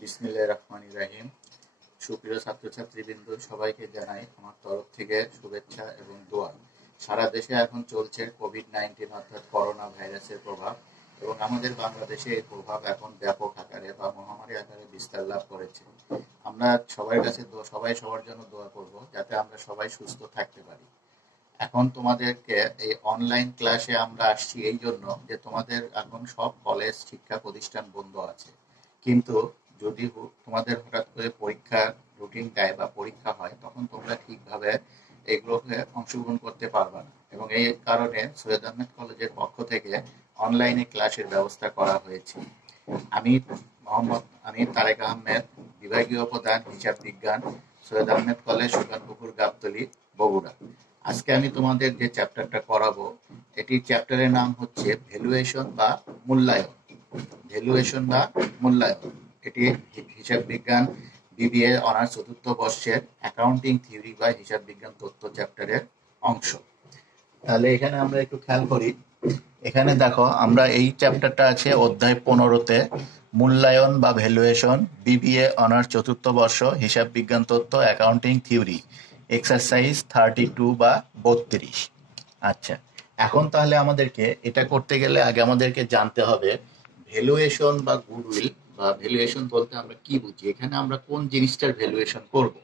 বিসমিল্লাহির রহমানির রহিম। সুপ্রিয় ছাত্রছাত্রীবৃন্দ, সবাইকে জানাই আমার তরফ থেকে শুভেচ্ছা এবং দোয়া। সারা দেশে এখন চলছে কোভিড-19 অর্থাৎ করোনা ভাইরাসের প্রভাব, এবং আমাদের বাংলাদেশে এই প্রভাব এখন ব্যাপক আকারে বা মহামারী আকারে বিস্তার লাভ করেছে। আমরা সবার কাছে সবার জন্য দোয়া করব যাতে আমরা সবাই সুস্থ থাকতে পারি। এখন তোমাদেরকে এই অনলাইন ক্লাসে আমরা আসছি এই জন্য যে তোমাদের এখন সব কলেজ শিক্ষা প্রতিষ্ঠান বন্ধ আছে, কিন্তু যদি তোমাদের হঠাৎ করে পরীক্ষার রুটিন দেয় বা পরীক্ষা হয়, তখন তোমরা ঠিকভাবে এগুলোকে অংশগ্রহণ করতে পারবে না, এবং এই কারণে সৈয়দ আহমেদ কলেজের পক্ষ থেকে অনলাইনে ক্লাসের ব্যবস্থা করা হয়েছে। আমি তারেক আহমেদ, বিভাগীয় প্রধান হিসাব বিজ্ঞান, সৈয়দ আহমেদ কলেজ, সুকানপুকুর, গাবতলী, বগুড়া। আজকে আমি তোমাদের যে চ্যাপ্টারটা করাবো, এটির চ্যাপ্টারের নাম হচ্ছে ভ্যালুয়েশন বা মূল্যায়ন। ভ্যালুয়েশন বা মূল্যায়ন এটি হিসাব বিজ্ঞান বিবিএ অনার্স চতুর্থ বর্ষের অ্যাকাউন্টিং থিওরি বা হিসাব বিজ্ঞান তথ্য চ্যাপ্টারের অংশ। তাহলে এখানে আমরা একটু খেয়াল করি। এখানে দেখো, আমরা এই চ্যাপ্টারটা আছে অধ্যায় 15-তে, মূল্যায়ন বা ভ্যালুয়েশন, বিবিএ অনার্স চতুর্থ বর্ষ, হিসাব বিজ্ঞান তথ্য, অ্যাকাউন্টিং থিওরি, এক্সারসাইজ 32 বা 32। আচ্ছা, এখন তাহলে আমাদেরকে এটা করতে গেলে আগে আমাদেরকে জানতে হবে ভ্যালুয়েশন বা গুডউইল, বা ভ্যালুয়েশন বলতে আমরা কি বুঝি, এখানে আমরা কোন জিনিসটার ভ্যালুয়েশন করব।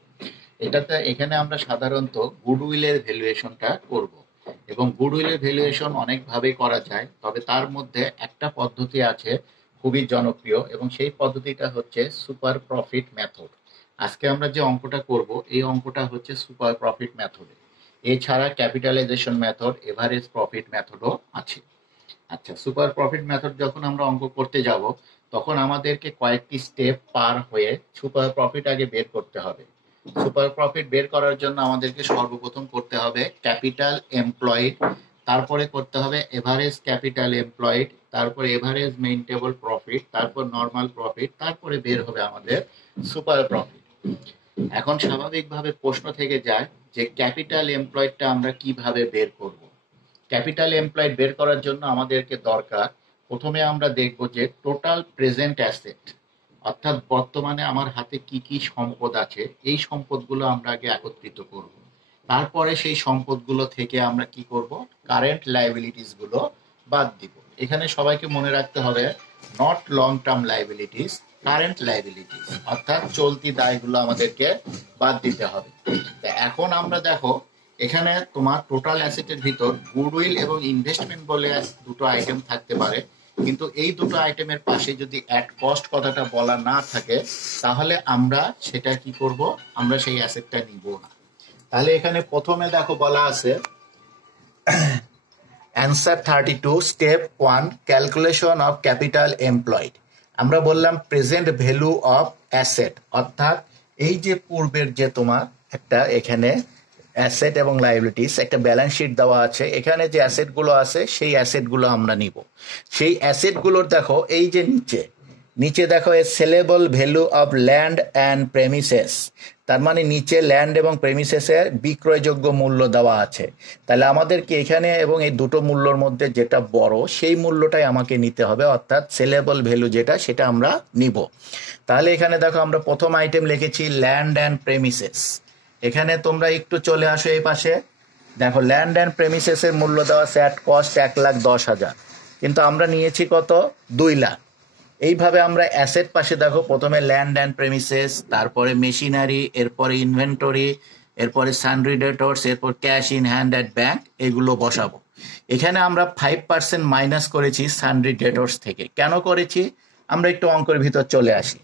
এখানে আমরা সাধারণত গুডউইলের ভ্যালুয়েশনটা করব, এবং গুডউইলের ভ্যালুয়েশন অনেকভাবে করা যায়, তবে তার মধ্যে একটা পদ্ধতি আছে খুবই জনপ্রিয়, এবং সেই পদ্ধতিটা হচ্ছে সুপার প্রফিট মেথড। আজকে আমরা যে অঙ্কটা করব, এই অঙ্কটা হচ্ছে সুপার প্রফিট মেথডে। এছাড়া ক্যাপিটালাইজেশন মেথড, এভারেজ প্রফিট মেথডও আছে। আচ্ছা, সুপার প্রফিট মেথড যখন আমরা অঙ্ক করতে যাব, তখন আমাদেরকে কয়েকটি স্টেপ পার হয়ে সুপার প্রফিট আগে বের করতে হবে। সুপার প্রফিট বের করার জন্য আমাদেরকে সর্বপ্রথম করতে হবে ক্যাপিটাল এমপ্লয়েড, তারপরে করতে হবে এভারেজ ক্যাপিটাল এমপ্লয়েড, তারপরে এভারেজ মেইনটেবল প্রফিট, তারপর নর্মাল প্রফিট, তারপরে বের হবে আমাদের সুপার প্রফিট। এখন স্বাভাবিকভাবে প্রশ্ন থেকে যায় যে ক্যাপিটাল এমপ্লয়েডটা আমরা কিভাবে বের করব। ক্যাপিটাল এমপ্লয়েড বের করার জন্য আমাদেরকে দরকার, প্রথমে আমরা দেখব যে টোটাল প্রেজেন্ট অ্যাসেট, অর্থাৎ বর্তমানে আমার হাতে কি কি সম্পদ আছে, এই সম্পদগুলো আমরা আগে একত্রিত করব। তারপরে সেই সম্পদগুলো থেকে আমরা কি করব, কারেন্ট লায়াবিলিটিস গুলো বাদ দিব। এখানে সবাইকে মনে রাখতে হবে not long term liabilities, current liabilities, অর্থাৎ চলতি দায়গুলো আমাদেরকে বাদ দিতে হবে। এখন আমরা দেখো, এখানে তোমার টোটাল অ্যাসেটের ভিতর গুডউইল এবং ইনভেস্টমেন্ট বলে দুটো আইটেম থাকতে পারে, কিন্তু এই দুটো আইটেমের পাশে যদি অ্যাট কস্ট কথাটা বলা না থাকে, তাহলে আমরা সেটা কি করব, আমরা সেই অ্যাসেটটা নিব না। তাহলে এখানে প্রথমে দেখো বলা আছে answer 32, step 1, calculation of capital employed. আমরা বললাম প্রেজেন্ট ভ্যালু অফ অ্যাসেট, অর্থাৎ এই যে পূর্বের যে তোমার একটা এখানে অ্যাসেট এবং লায়াবিলিটিস একটা ব্যালেন্স শিট দেওয়া আছে, এখানে যে অ্যাসেটগুলো আছে সেই অ্যাসেটগুলো আমরা নিব। সেই অ্যাসেটগুলোর দেখো এই যে নিচে দেখো a saleable value of land and premises, তার মানে নিচে ল্যান্ড এবং প্রেমিসেসের বিক্রয়যোগ্য মূল্য দেওয়া আছে। তাহলে আমাদেরকে এখানে এবং এই দুটো মূল্যর মধ্যে যেটা বড় সেই মূল্যটাই আমাকে নিতে হবে, অর্থাৎ সেলেবল ভ্যালু যেটা, সেটা আমরা নিব। তাহলে এখানে দেখো আমরা প্রথম আইটেম লিখেছি ল্যান্ড অ্যান্ড প্রেমিসেস। এখানে তোমরা একটু চলে আসো এই পাশে, দেখো ল্যান্ড অ্যান্ড প্রেমিসেসের মূল্য দেওয়া আছে অ্যাট কস্ট 1,10,000, কিন্তু আমরা নিয়েছি কত, 2 লাখ। এইভাবে আমরা অ্যাসেট পাশে দেখো প্রথমে ল্যান্ড অ্যান্ড প্রেমিসেস, তারপরে মেশিনারি, এরপরে ইনভেন্টরি, এরপরে সানড্রি ডেটর্স, এরপর cash in hand at bank, এগুলো বসাবো। এখানে আমরা 5% মাইনাস করেছি সানড্রি ডেটর্স থেকে। কেন করেছি, আমরা একটু অঙ্কের ভিতর চলে আসি।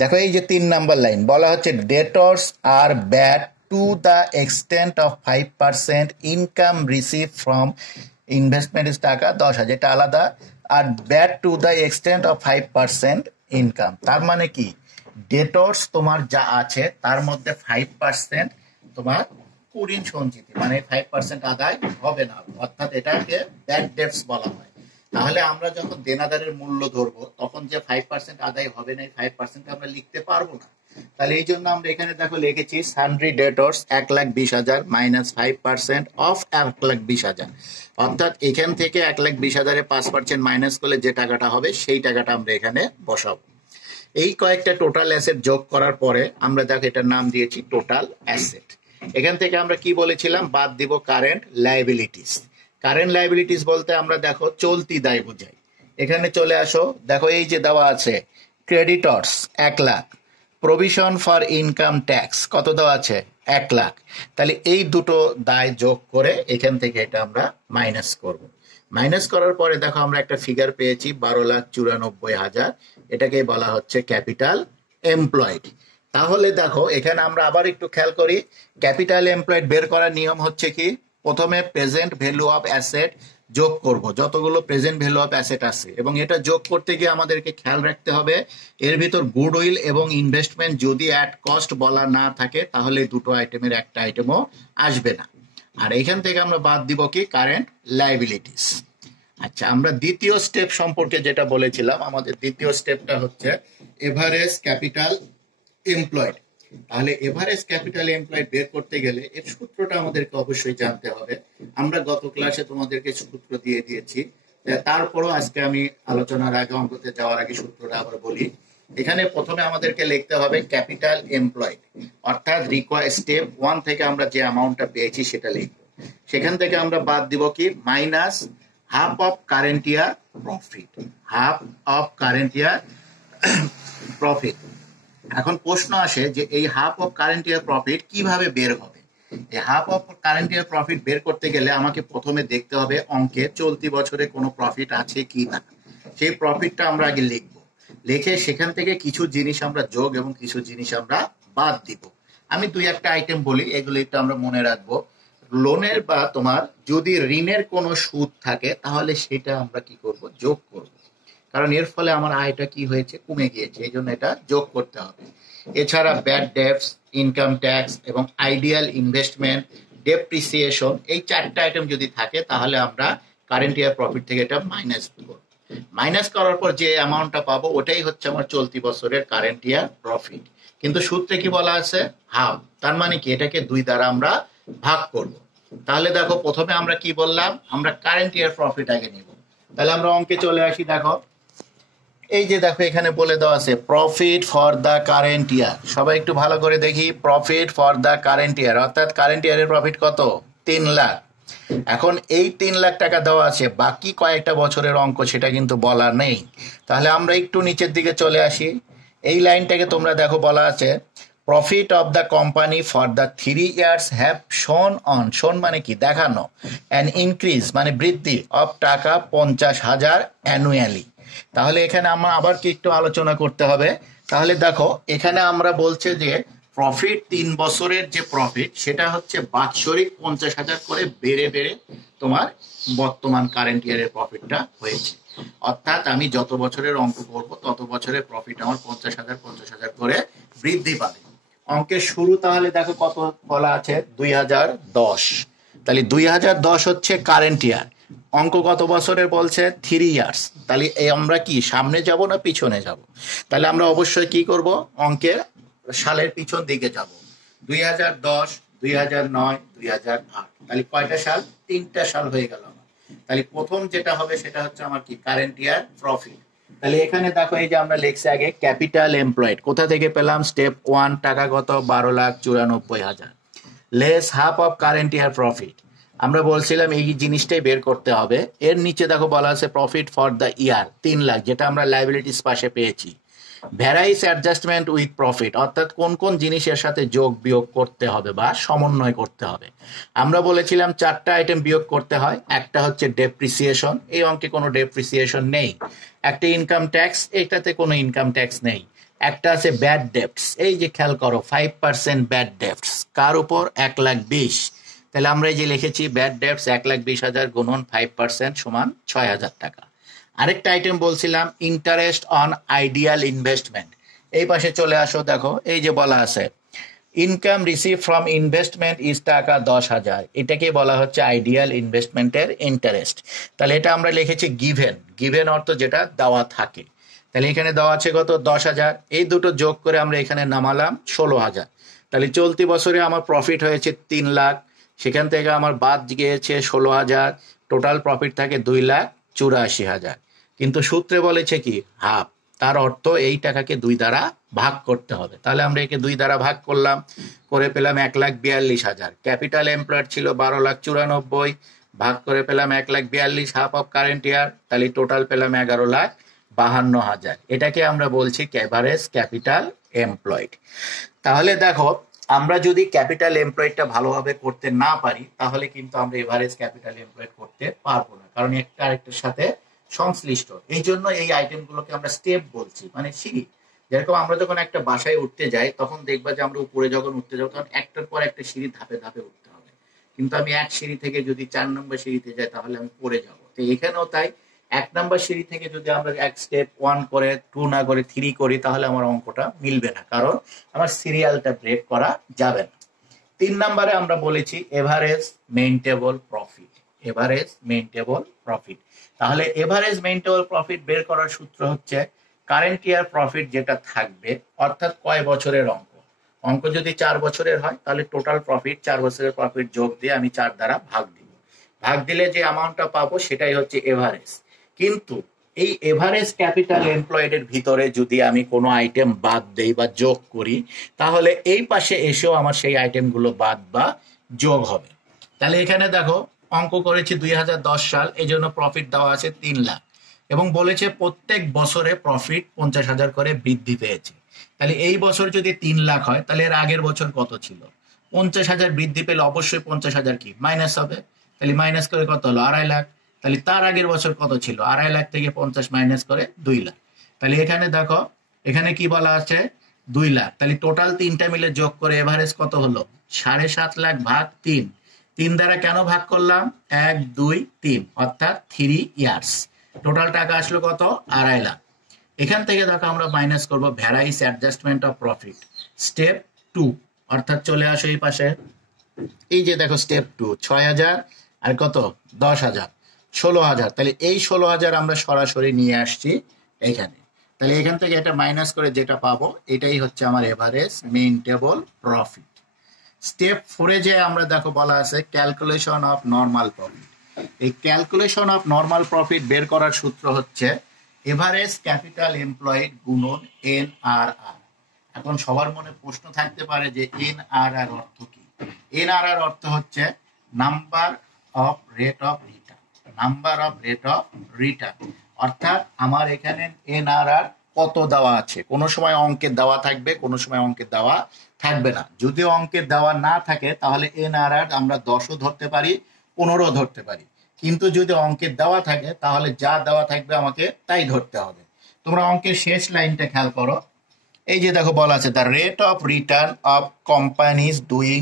দেখো এই যে 3 নাম্বার লাইন বলা হচ্ছে ডেটর্স আর bad to the extent of 5% income receive from investment টাকা 10,000, এটা আলাদা, আর bad to the extent of 5% income. তার মানে কি, ডেটর্স তোমার যা আছে তার মধ্যে 5% তোমার কুড়িন সঞ্চিতি, মানে 5% আদায় হবে না, অর্থাৎ এটাকে ব্যাড ডেটস বলা হয়। তাহলে আমরা যখন দেনাদারের মূল্য ধরবো, তখন যে 5% আদায় হবে না, এই 5% আমরা লিখতে পারবো না। তাহলে এই জন্য আমরা এখানে দেখো লিখেছি সানড্রি ডেটর্স 1,20,000 মাইনাস 5% অফ 1,20,000, অর্থাৎ এখান থেকে 1,20,000-এ 5% মাইনাস করলে যে টাকাটা হবে সেই টাকাটা আমরা এখানে বসাবো। এই কয়েকটা টোটাল অ্যাসেট যোগ করার পরে আমরা দেখো এটার নাম দিয়েছি টোটাল অ্যাসেট। এখান থেকে আমরা কি বলেছিলাম, বাদ দিব কারেন্ট লায়াবিলিটিস। কারেন্ট লায়াবিলিটিস বলতে আমরা দেখো চলতি দায় বোঝাই। এখানে চলে আসো, দেখো এই যে দেওয়া আছে creditors 1 lakh, provision for income tax কত দেওয়া আছে 1 লাখ। তাহলে এই দুটো দায় যোগ করে এখান থেকে এটা আমরা মাইনাস করব। মাইনাস করার পরে দেখো আমরা একটা ফিগার পেয়েছি 12,94,000, এটাকে বলা হচ্ছে ক্যাপিটাল এমপ্লয়েড। তাহলে দেখো এখানে আমরা আবার একটু খেয়াল করি, ক্যাপিটাল এমপ্লয়েড বের করার নিয়ম হচ্ছে কি, প্রথমে প্রেজেন্ট ভ্যালু অফ অ্যাসেট যোগ করব, যতগুলো প্রেজেন্ট ভ্যালু অফ অ্যাসেট আছে, এবং এটা যোগ করতে গিয়ে আমাদেরকে খেয়াল রাখতে হবে এর ভিতর গুডউইল এবং ইনভেস্টমেন্ট যদি অ্যাট কস্ট বলা না থাকে তাহলে দুটো আইটেমের একটা আইটেমও আসবে না। আর এখান থেকে আমরা বাদ দিব কি কারেন্ট লায়াবিলিটিস। আচ্ছা, আমরা দ্বিতীয় স্টেপ সম্পর্কে যেটা বলেছিলাম, আমাদের দ্বিতীয় স্টেপটা হচ্ছে এভারেজ ক্যাপিটাল এমপ্লয়েড। তাহলে এভারেজ ক্যাপিটাল এমপ্লয়েড বের করতে গেলে এর সূত্রটা আমাদেরকে অবশ্যই জানতে হবে। আমরা গত ক্লাসে তোমাদেরকে সূত্র দিয়ে দিয়েছি, তারপরও আজকে আমি আলোচনার আগে, অঙ্কতে যাওয়ার আগে সূত্রটা আবার বলি। এখানে প্রথমে আমাদেরকে লিখতে হবে ক্যাপিটাল এমপ্লয়েড, অর্থাৎ স্টেপ 1 থেকে আমরা যে অ্যামাউন্টটা পেয়েছি সেটা লিখবো। সেখান থেকে আমরা বাদ দিব কি minus half of current year profit, half of current year profit. এখন প্রশ্ন আসে যে এই half of current year profit কিভাবে বের হবে। এই half of current year profit বের করতে গেলে আমাকে প্রথমে দেখতে হবে অঙ্কে চলতি বছরে কোনো প্রফিট আছে কি না। সেই প্রফিটটা আমরা আগে লিখব, লিখে সেখান থেকে কিছু জিনিস আমরা যোগ এবং কিছু জিনিস আমরা বাদ দিব। আমি 2-1টা আইটেম বলি, এগুলো একটু আমরা মনে রাখবো। লোনের বা তোমার যদি ঋণের কোনো সুদ থাকে তাহলে সেটা আমরা কি করব, যোগ করব, কারণ এর ফলে আমার আয়টা কি হয়েছে, কমে গিয়েছে, এই জন্য এটা যোগ করতে হবে। এছাড়া ব্যাড ডেটস, ইনকাম ট্যাক্স এবং আইডিয়াল ইনভেস্টমেন্ট, ডেপ্রিসিয়েশন, এই 4টা আইটেম যদি থাকে তাহলে আমরা কারেন্ট ইয়ার প্রফিট থেকে এটা মাইনাস করব। মাইনাস করার পর যে অ্যামাউন্টটা পাবো ওটাই হচ্ছে আমার চলতি বছরের কারেন্ট ইয়ার প্রফিট। কিন্তু সূত্রে কি বলা আছে, হাফ, তার মানে কি এটাকে 2 দ্বারা আমরা ভাগ করব। তাহলে দেখো প্রথমে আমরা কি বললাম, আমরা কারেন্ট ইয়ার প্রফিট আগে নিব। তাহলে আমরা অঙ্কে চলে আসি, দেখো এই যে দেখো এখানে বলে দেওয়া আছে profit for the current year. সবাই একটু ভালো করে দেখি, profit for the current year, অর্থাৎ কারেন্ট ইয়ারের প্রফিট কত, 3 লাখ। এখন এই 3 লাখ টাকা দেওয়া আছে, বাকি কয়েকটা বছরের অঙ্ক সেটা কিন্তু বলা নেই। তাহলে আমরা একটু নিচের দিকে চলে আসি, এই লাইনটাকে তোমরা দেখো বলা আছে profit of the company for the 3 years have শোন অন, শোন মানে কি দেখানো, অ্যান ইনক্রিজ মানে বৃদ্ধি অফ টাকা 50,000 অ্যানুয়ালি। তাহলে এখানে আমরা আবার কি একটু আলোচনা করতে হবে। তাহলে দেখো এখানে আমরা বলছে যে প্রফিট 3 বছরের যে প্রফিট সেটা হচ্ছে বাৎসরিক 50,000 করে বেড়ে বেড়ে তোমার বর্তমান কারেন্ট ইয়ারের প্রফিটটা হয়েছে। অর্থাৎ আমি যত বছরের অঙ্ক করবো তত বছরের প্রফিট আমার 50,000 করে বৃদ্ধি পাবে। অঙ্কের শুরু তাহলে দেখো কত বলা আছে, 2010। তাহলে 2010 হচ্ছে কারেন্ট ইয়ার। অঙ্ক কত বছরের বলছে, 3 ইয়ার্স। তাহলে এই আমরা কি সামনে যাব না পিছনে যাব? তাহলে আমরা অবশ্যই কি করব, অঙ্কের সালের পিছন দিকে যাব। 2010, 2009, 2008, তাহলে কয়টা সাল, 3টা সাল হয়ে গেল আমার। তাহলে প্রথম যেটা হবে সেটা হচ্ছে আমার কি কারেন্ট ইয়ার প্রফিট। তাহলে এখানে দেখো এই যে আমরা লিখছি আগে ক্যাপিটাল এমপ্লয়েড, কোথা থেকে পেলাম, স্টেপ 1, টাকা কত 12,94,000 less half of current year profit. আমরা বলছিলাম এই জিনিসটাই বের করতে হবে। এর নিচে দেখো বলা আছে profit for the year 3 lakh, যেটা আমরা লায়াবিলিটিস পাশে পেয়েছি। ভ্যারাইস অ্যাডজাস্টমেন্ট উইথ প্রফিট, অর্থাৎ কোন কোন জিনিসের সাথে যোগ বিয়োগ করতে হবে বা সমন্বয় করতে হবে। আমরা বলেছিলাম 4টা আইটেম বিয়োগ করতে হয়। একটা হচ্ছে ডেপ্রিসিয়েশন, এই অঙ্কে কোনো ডেপ্রিসিয়েশন নেই। একটা ইনকাম ট্যাক্স, এটাতে কোনো ইনকাম ট্যাক্স নেই। একটা আছে ব্যাড ডেপ্টস, এই যে খেয়াল করো 5% ব্যাড ডেপ্টস, কার উপর, 1,20,000। তাহলে আমরা এই যে লিখেছি ব্যাড ডেপ্টস 1,20,000 গুণন 5% সমান 6,000 টাকা। আরেকটা আইটেম বলছিলাম ইন্টারেস্ট অন আইডিয়াল ইনভেস্টমেন্ট, এই পাশে চলে আসো, দেখো এই যে বলা আছে income receive from investment is টাকা 10,000, এটাকে বলা হচ্ছে আইডিয়াল ইনভেস্টমেন্টের ইন্টারেস্ট। তাহলে এটা আমরা লিখেছি গিভেন, গিভেন অর্থ যেটা দেওয়া থাকে। তাহলে এখানে দেওয়া আছে কত, 10,000, এই দুটো যোগ করে আমরা এখানে নামালাম 16,000। তাহলে চলতি বছরে আমার প্রফিট হয়েছে 3 লাখ, সেখান থেকে আমার বাদ গিয়েছে 16,000, টোটাল প্রফিট থাকে 2,84,000। কিন্তু সূত্রে বলেছে কি হাফ, তার অর্থ এই টাকাকে 2 দ্বারা ভাগ করতে হবে। তাহলে আমরা একে 2 দ্বারা ভাগ করলাম, করে পেলাম 1,42,000। ক্যাপিটাল এমপ্লয়েড ছিল 12,94,000, ভাগ করে পেলাম 1,42,000 হাফ অফ কারেন্ট ইয়ার, তাহলে টোটাল পেলাম 11,52,000। এটাকে আমরা বলছি এভারেজ ক্যাপিটাল এমপ্লয়েড। তাহলে দেখো, আমরা যদি ক্যাপিটাল এমপ্লয়েডটা ভালোভাবে করতে না পারি তাহলে কিন্তু আমরা এভারেজ ক্যাপিটাল এমপ্লয়েড করতে পারবো না, কারণ একটা আরেকটার সাথে সংশ্লিষ্ট। এই জন্য এই আইটেমগুলোকে আমরা স্টেপ বলছি, মানে সিঁড়ি। যেরকম আমরা যখন একটা বাসায় উঠতে যাই তখন দেখবা যে আমরা উপরে যখন উঠতে যাবো তখন একটার পর একটা সিঁড়ি ধাপে ধাপে উঠতে হবে, কিন্তু আমি 1 সিঁড়ি থেকে যদি 4 নম্বর সিঁড়িতে যাই তাহলে আমি পড়ে যাবো। তো এখানেও তাই, 1 নম্বর সিঁড়ি থেকে যদি আমরা এক স্টেপ 1 করে 2 না করে 3 করি তাহলে আমার অঙ্কটা মিলবে না, কারণ আমার সিরিয়ালটা ব্রেক করা যাবে না। 3 নম্বরে আমরা বলেছি average maintainable profit. Average maintainable profit, তাহলে এভারেজ মেইনটেবল প্রফিট বের করার সূত্র হচ্ছে কারেন্ট ইয়ার প্রফিট যেটা থাকবে, অর্থাৎ কয় বছরের অঙ্ক। অঙ্ক যদি 4 বছরের হয় তাহলে টোটাল প্রফিট 4 বছরের প্রফিট যোগ দিয়ে আমি 4 দ্বারা ভাগ দিব। ভাগ দিলে যে অ্যামাউন্টটা পাবো সেটাই হচ্ছে এভারেজ। কিন্তু এই এভারেজ ক্যাপিটাল এমপ্লয়েড এর ভিতরে যদি আমি কোনো আইটেম বাদ দেই বা যোগ করি তাহলে এই পাশে এসেও আমার সেই আইটেমগুলো বাদ বা যোগ হবে। তাহলে এখানে দেখো, অঙ্ক করেছি 2010 সাল, এই জন্য প্রফিট দেওয়া আছে 3 লাখ, এবং বলেছে প্রত্যেক বছরে প্রফিট 50,000 করে বৃদ্ধি পেয়েছে। তাহলে এই বছর যদি 3 লাখ হয় তাহলে এর আগের বছর কত ছিল? 50,000 বৃদ্ধি পেলে অবশ্যই 50,000 কি মাইনাস হবে, তাহলে মাইনাস করে কত হলো? 2.5 লাখ। তাহলে তার আগের বছর কত ছিল? 2.5 লাখ থেকে 50 মাইনাস করে 2 লাখ। তাহলে এখানে দেখো, এখানে কি বলা আছে? 2 লাখ। তাহলে টোটাল 3টা মিলে যোগ করে এভারেজ কত হলো? 7.5 লাখ ভাগ 3। 3 দ্বারা কেন ভাগ করলাম? 1, 2, 3, অর্থাৎ 3 ইয়ার্স। টোটাল টাকা আসলো কত? 2.5 লাখ। এখান থেকে দেখো আমরা মাইনাস করব ভ্যারাইস অ্যাডজাস্টমেন্ট অফ প্রফিট, স্টেপ 2, অর্থাৎ চলে আসো এই পাশে। এই যে দেখো স্টেপ 2, 6,000 আর কত? 10,000, 16,000। তাহলে এই 16,000 আমরা সরাসরি নিয়ে আসছি এখানে। তাহলে এখান থেকে এটা মাইনাস করে যেটা পাবো এটাই হচ্ছে আমার এভারেজ মেইনটেবল প্রফিট। স্টেপ 4-এ যে আমরা দেখো বলা আছে ক্যালকুলেশন অফ নর্মাল প্রফিট। এই ক্যালকুলেশন অফ নর্মাল প্রফিট বের করার সূত্র হচ্ছে এভারেজ ক্যাপিটাল এমপ্লয়েড গুণন NRR। এখন সবার মনে প্রশ্ন থাকতে পারে যে NRR অর্থ কি? NRR অর্থ হচ্ছে number of rate of return. Number of rate of return, অর্থাৎ আমার এখানে NRR কত দেওয়া আছে। কোনো সময় অঙ্কের দেওয়া থাকবে, কোনো সময় অঙ্কের দেওয়া থাকবে না। যদি অঙ্কের দেওয়া না থাকে তাহলে NRR আমরা 10ও ধরতে পারি, 15ও ধরতে পারি। কিন্তু যদি অঙ্কের দেওয়া থাকে তাহলে যা দেওয়া থাকবে আমাকে তাই ধরতে হবে। তোমরা অঙ্কের শেষ লাইনটা খেয়াল করো। এই যে দেখো বলা আছে the rate of return of companies doing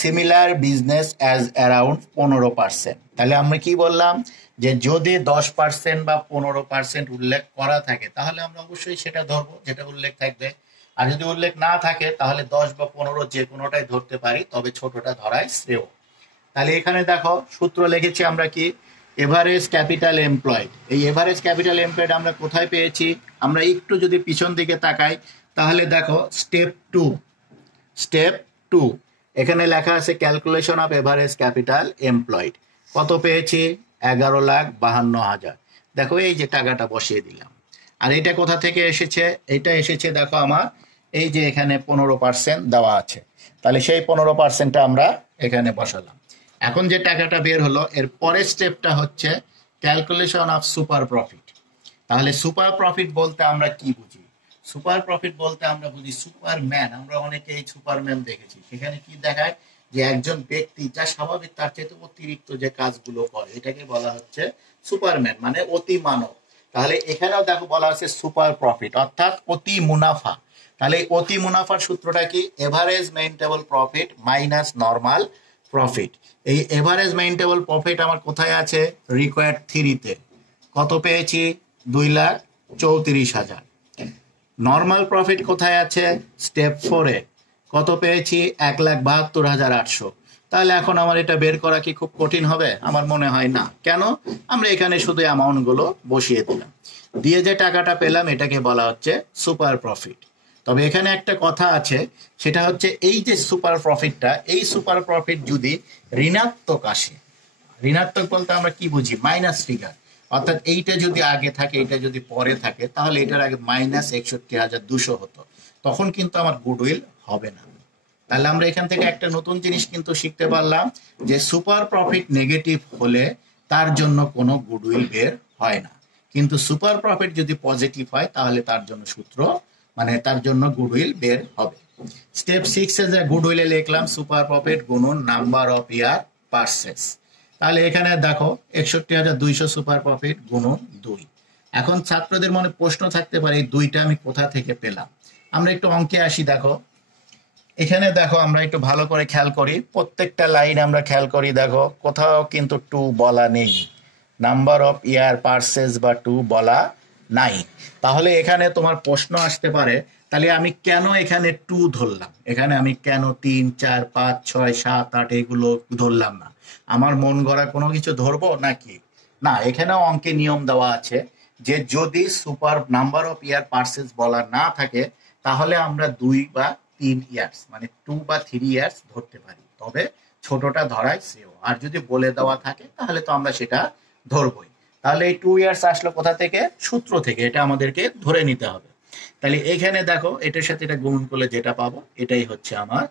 similar business as around 15%। তাহলে আমরা কি বললাম যে যদি 10% বা 15% উল্লেখ করা থাকে তাহলে আমরা অবশ্যই সেটা ধরবো যেটা উল্লেখ থাকবে, আর যদি উল্লেখ না থাকে তাহলে 10 বা 15 যে কোনোটাই ধরতে পারি, তবে ছোটটা ধরাই শ্রেয়। তাহলে এখানে দেখো সূত্র লিখেছি আমরা কি? Average capital employed. এই এভারেজ ক্যাপিটাল এমপ্লয়েড আমরা কোথায় পেয়েছি? আমরা একটু যদি পিছন দিকে তাকাই তাহলে দেখো স্টেপ 2 এখানে লেখা আছে calculation of average capital employed. কত পেয়েছি? 11,52,000। দেখো এই যে টাকাটা বসিয়ে দিলাম। আর এটা কোথা থেকে এসেছে? এটা এসেছে দেখো আমার এই যে এখানে 15% দেওয়া আছে, তাহলে সেই 15%টা আমরা এখানে বসালাম। এখন যে টাকাটা বের হলো এর পরের স্টেপটা হচ্ছে ক্যালকুলেশন অফ সুপার প্রফিট। তাহলে সুপার প্রফিট বলতে আমরা কি বুঝি? সুপার প্রফিট বলতে আমরা বুঝি সুপারম্যান। আমরা অনেকে এই সুপারম্যান দেখেছি, সেখানে কি দেখায় যে একজন ব্যক্তি যা স্বাভাবিক তার চেয়ে অতিরিক্ত যে কাজগুলো করে এটাকে বলা হচ্ছে সুপারম্যান, মানে অতি মানব। তাহলে এখানেও দেখো বলা আছে সুপার প্রফিট, অর্থাৎ অতি মুনাফা। তাহলে অতি মুনাফার সূত্রটা কি? Average maintainable profit minus normal profit. এই এভারেজ মেইনটেবল প্রফিট আমার কোথায় আছে? রিকোয়ার্ড 3-তে। কত পেয়েছি? 2,34,000। নর্মাল প্রফিট কোথায় আছে? স্টেপ 4-এ। কত পেয়েছি? 1,72,800। তাহলে এখন আমার এটা বের করা কি খুব কঠিন হবে? আমার মনে হয় না। কেন? আমরা এখানে শুধু অ্যামাউন্ট গুলো বসিয়ে দিলাম, দিয়ে যে টাকাটা পেলাম এটাকে বলা হচ্ছে সুপার প্রফিট। তবে এখানে একটা কথা আছে, সেটা হচ্ছে এই যে সুপার প্রফিটটা, এই সুপার প্রফিট যদি ঋণাত্মক আসে, ঋণাত্মক বলতে আমরা কি বুঝি? মাইনাস ফিগার, অর্থাৎ এইটা যদি আগে থাকে, এটা যদি পরে থাকে, তাহলে এটার আগে মাইনাস 61,200 হতো, তখন কিন্তু আমার গুডউইল হবে না। তাহলে আমরা এখান থেকে একটা নতুন জিনিস কিন্তু শিখতে পারলাম যে সুপার প্রফিট নেগেটিভ হলে তার জন্য কোনো গুডউইল বের হয় না, কিন্তু সুপার প্রফিট যদি পজিটিভ হয় তাহলে তার জন্য সূত্র মানে তার জন্য গুডউইল বের হবে। স্টেপ 6 এ যে গুডউইলে লিখলাম সুপার প্রফিট গুণন নাম্বার অফ ইয়ার পারচেস। তাহলে এখানে দেখো 61,200 সুপার প্রফিট গুণন 2। এখন ছাত্রদের মনে প্রশ্ন থাকতে পারে এই 2টা আমি কোথা থেকে পেলাম। আমরা একটু অঙ্কে আসি। দেখো এখানে দেখো আমরা একটু ভালো করে খেয়াল করি, প্রত্যেকটা লাইন আমরা খেয়াল করি, দেখো কোথাও কিন্তু 2 বলা নেই, নাম্বার অফ ইয়ার পারচেস বা 2 বলা নাই। তাহলে এখানে তোমার প্রশ্ন আসতে পারে তাহলে আমি কেন এখানে 2 ধরলাম, এখানে আমি কেন 3, 4, 5, 6, 7, 8 এগুলো ধরলাম না? আমার মন গড়া কোনো কিছু ধরবো নাকি? না, এখানেও অঙ্কে নিয়ম দেওয়া আছে যে যদি super number of year purchase বলা না থাকে তাহলে আমরা 2 বা 3 ইয়ার্স মানে 2 বা 3 ইয়ার্স ধরতে পারি, তবে ছোটটা ধরাই শ্রেয়। আর যদি বলে দেওয়া থাকে তাহলে তো আমরা সেটা ধরবই। তাহলে এই 2 ইয়ার্স আসলো কোথা থেকে? সূত্র থেকে, এটা আমাদেরকে ধরে নিতে হবে। তাহলে এখানে দেখো এটার সাথে এটা গুণ করলে যেটা পাবো এটাই হচ্ছে আমার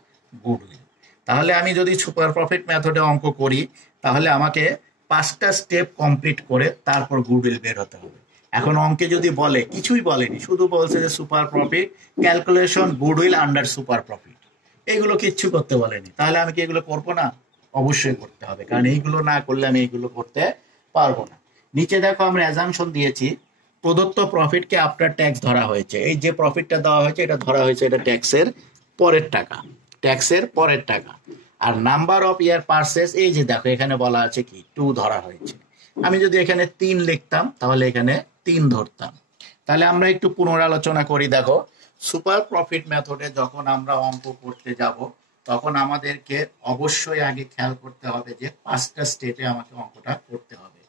গুডউইল। তাহলে আমি যদি সুপার প্রফিট মেথডে অঙ্ক করি তাহলে আমাকে 5টা স্টেপ কমপ্লিট করে তারপর গুডউইল বের হতে হবে। এখন অঙ্কে যদি বলে, কিছুই বলেনি, শুধু বলছে যে super profit calculation goodwill under super profit, এগুলো কিচ্ছু করতে বলেনি, তাহলে আমি কি এগুলো করবো না? অবশ্যই করতে হবে, কারণ এইগুলো না করলে আমি এইগুলো করতে পারবো না। নিচে দেখো আমরা অ্যাজাম্পশন দিয়েছি প্রদত্ত প্রফিটকে আফটার ট্যাক্স ধরা হয়েছে। এই যে প্রফিটটা দেওয়া হয়েছে এটা ধরা হয়েছে এটা ট্যাক্সের পরের টাকা, ট্যাক্সের পরের টাকা। আর নাম্বার অফ ইয়ার পারচেস, এই যে দেখো এখানে বলা আছে কি 2 ধরা হয়েছে। আমি যদি এখানে 3 লিখতাম তাহলে এখানে 3 ধরতাম। তাহলে আমরা একটু পুনরালোচনা করি। দেখো সুপার প্রফিট মেথডে যখন আমরা অঙ্ক করতে যাব তখন আমাদেরকে অবশ্যই আগে খেয়াল করতে হবে যে 5টা স্টেপে আমাকে অঙ্কটা করতে হবে।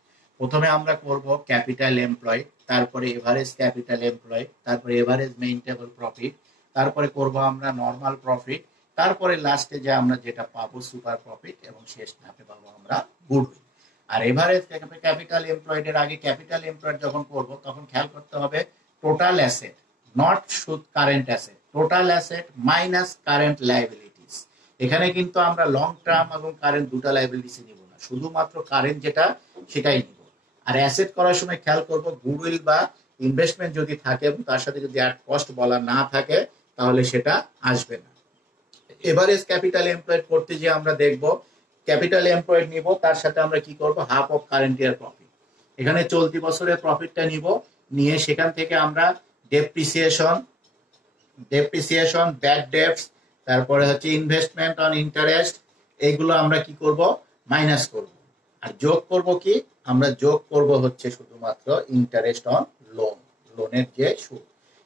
প্রথমে আমরা করব ক্যাপিটাল এমপ্লয়, তারপরে এভারেজ ক্যাপিটাল এমপ্লয়, তারপরে এভারেজ মেইনটেবল প্রফিট, তারপরে করব আমরা নর্মাল প্রফিট, তারপরে লাস্টে যে আমরা যেটা পাবো সুপার প্রফিট, এবং শেষ ধাপে পাবো আমরা গুডউইল। আর এভারেজ ক্যাপিটাল এমপ্লয়েড এর আগে ক্যাপিটাল এমপ্লয়েড যখন করব তখন খেয়াল করতে হবে টোটাল অ্যাসেট, নট শুধু current asset, total asset minus current liabilities. এখানে কিন্তু আমরা লং টার্ম এবং কারেন্ট দুটো লায়াবিলিটিস নিব না, শুধুমাত্র কারেন্ট যেটা সেটাই নিব। আর অ্যাসেট করার সময় খেয়াল করব গুডউইল বা ইনভেস্টমেন্ট যদি থাকে এবং তার সাথে যদি অ্যাট কস্ট বলা না থাকে তাহলে সেটা আসবে না। এভারেজ ক্যাপিটাল এমপ্লয়েড করতে যে আমরা দেখব ক্যাপিটাল এমপ্লয়েড নিব, তার সাথে আমরা কি করব half of current year profit, এখানে চলতি বছরের প্রফিটটা নিব, নিয়ে সেখান থেকে আমরা ডেপ্রিসিয়েশন ব্যাড ডেটস, তারপরে হচ্ছে ইনভেস্টমেন্ট অন ইন্টারেস্ট, এইগুলো আমরা কি করব মাইনাস করব। আর যোগ করব কি, আমরা যোগ করব হচ্ছে শুধুমাত্র ইন্টারেস্ট অন লোন, লোনের যে সুদ।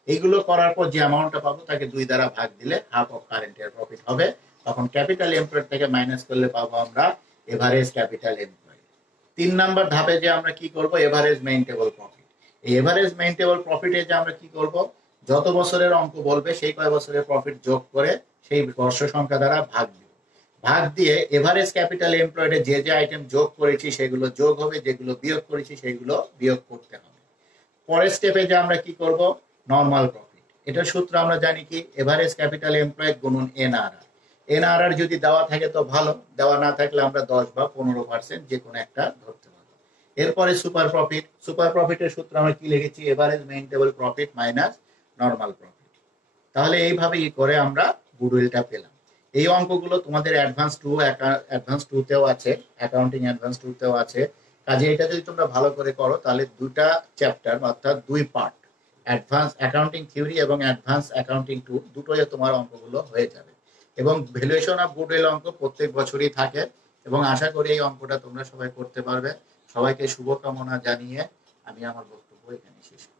এইগুলো করার পর যে অ্যামাউন্টটা পাবো তাকে 2 দ্বারা ভাগ দিলে half of current year profit হবে, তখন ক্যাপিটাল এমপ্লয়েড থেকে মাইনাস করলে পাবো আমরা এভারেজ ক্যাপিটাল এমপ্লয়েড। 3 নাম্বার ধাপে যে আমরা কি করব এভারেজ মেইনটেবল প্রফিট। এই এভারেজ মেইনটেবল প্রফিটে যে আমরা কি করব যত বছরের অঙ্ক বলবে সেই কয় বছরের প্রফিট যোগ করে সেই বর্ষ সংখ্যা দ্বারা ভাগ দিব, ভাগ দিয়ে এভারেজ ক্যাপিটাল এমপ্লয়েডে যে যে আইটেম যোগ করেছি সেগুলো যোগ হবে, যেগুলো বিয়োগ করেছি সেগুলো বিয়োগ করতে হবে। পরের স্টেপে যে আমরা কি করব নর্মাল প্রফিট, এটার সূত্র আমরা জানি কি এভারেজ ক্যাপিটাল এমপ্লয়েড গুণন এনআরআর। এনআরআর যদি দেওয়া থাকে তো ভালো, দেওয়া না থাকলে আমরা 10 বা 15% যে কোনো একটা ধরতে পারবো। এরপরে সুপার প্রফিট, সুপার প্রফিটের সূত্র আমরা কি লিখেছি average maintainable profit minus normal profit. তাহলে এইভাবে করে আমরা গুডউইলটা পেলাম। এই অঙ্কগুলো তোমাদের অ্যাডভান্স 2 তেও আছে, অ্যাকাউন্টিং অ্যাডভান্স 2 তেও আছে। কাজে এটা যদি তোমরা ভালো করে করো তাহলে 2টা চ্যাপ্টার অর্থাৎ 2 পার্ট অ্যাডভান্স অ্যাকাউন্টিং থিওরি এবং অ্যাডভান্স অ্যাকাউন্টিং 2 দুটোই তোমার অঙ্কগুলো হয়ে যাবে। এবং ভ্যালুয়েশন অফ গুডউইল অঙ্ক প্রত্যেক বছরই থাকে এবং আশা করি এই অঙ্কটা তোমরা সবাই করতে পারবে। সবাইকে শুভকামনা জানিয়ে আমি আমার বক্তব্য এখানে শেষ করি।